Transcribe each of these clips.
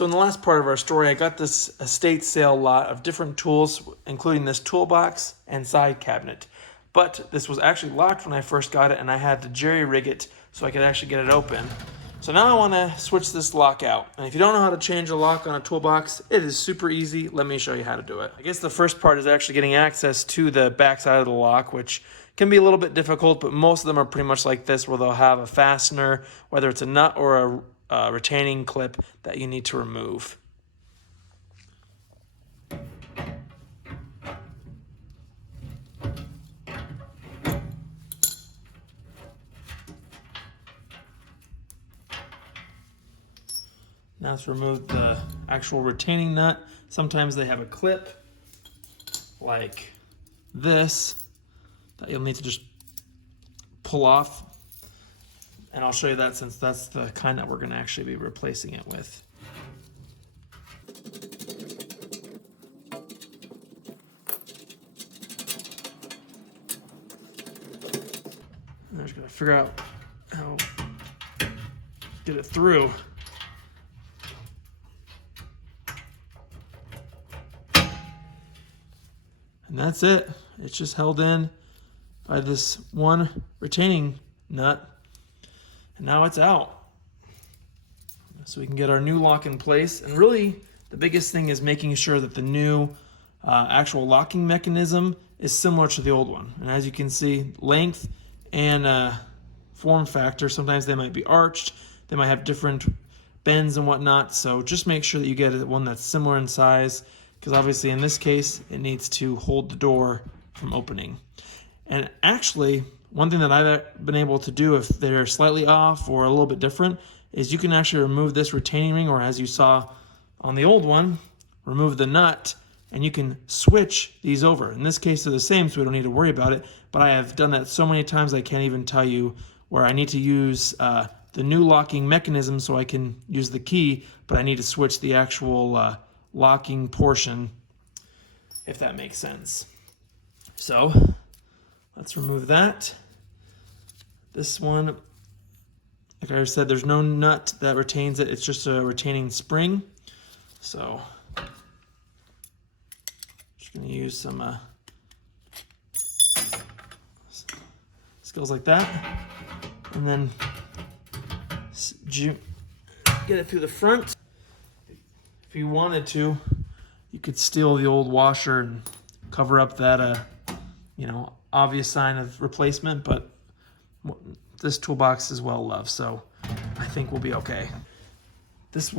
So in the last part of our story, I got this estate sale lot of different tools, including this toolbox and side cabinet. But this was actually locked when I first got it, and I had to jerry-rig it so I could actually get it open. So now I want to switch this lock out. And if you don't know how to change a lock on a toolbox, it is super easy. Let me show you how to do it. I guess the first part is actually getting access to the back side of the lock, which can be a little bit difficult, but most of them are pretty much like this, where they'll have a fastener, whether it's a nut or a retaining clip that you need to remove. Now let's remove the actual retaining nut. Sometimes they have a clip like this that you'll need to just pull off. And I'll show you that since that's the kind that we're going to actually be replacing it with. I'm just going to figure out how to get it through. And that's it. It's just held in by this one retaining nut. And now it's out. So we can get our new lock in place. And really, the biggest thing is making sure that the new actual locking mechanism is similar to the old one. And as you can see, length and form factor, sometimes they might be arched. They might have different bends and whatnot. So just make sure that you get one that's similar in size, because obviously in this case, it needs to hold the door from opening. And actually, one thing that I've been able to do if they're slightly off or a little bit different is you can actually remove this retaining ring, or as you saw on the old one, remove the nut, and you can switch these over. In this case, they're the same, so we don't need to worry about it, but I have done that so many times I can't even tell you, where I need to use the new locking mechanism so I can use the key, but I need to switch the actual locking portion, if that makes sense. So let's remove that. This one, like I said, there's no nut that retains it. It's just a retaining spring. So just gonna use some skills like that, and then get it through the front. If you wanted to, you could steal the old washer and cover up that obvious sign of replacement, but this toolbox is well loved, so I think we'll be okay. This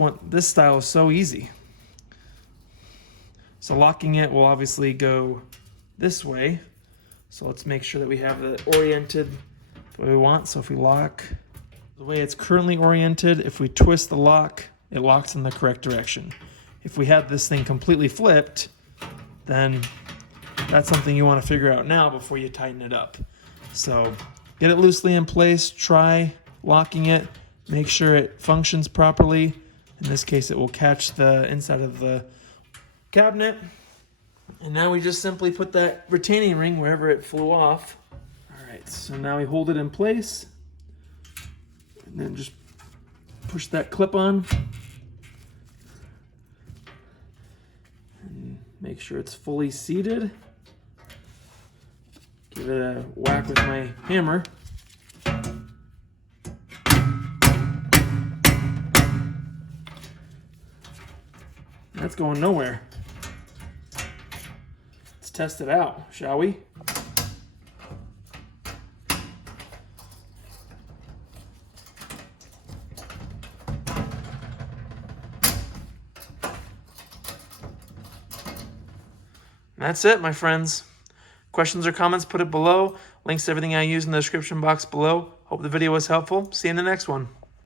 style is so easy. So locking it will obviously go this way. So let's make sure that we have it oriented the way we want. So if we lock the way it's currently oriented, if we twist the lock, it locks in the correct direction. If we had this thing completely flipped, then that's something you want to figure out now before you tighten it up. So get it loosely in place, try locking it, make sure it functions properly. In this case, it will catch the inside of the cabinet. And now we just simply put that retaining ring wherever it flew off. All right, so now we hold it in place and then just push that clip on. And make sure it's fully seated. Give it a whack with my hammer. That's going nowhere. Let's test it out, shall we? That's it, my friends. Questions or comments, put it below. Links to everything I use in the description box below. Hope the video was helpful. See you in the next one.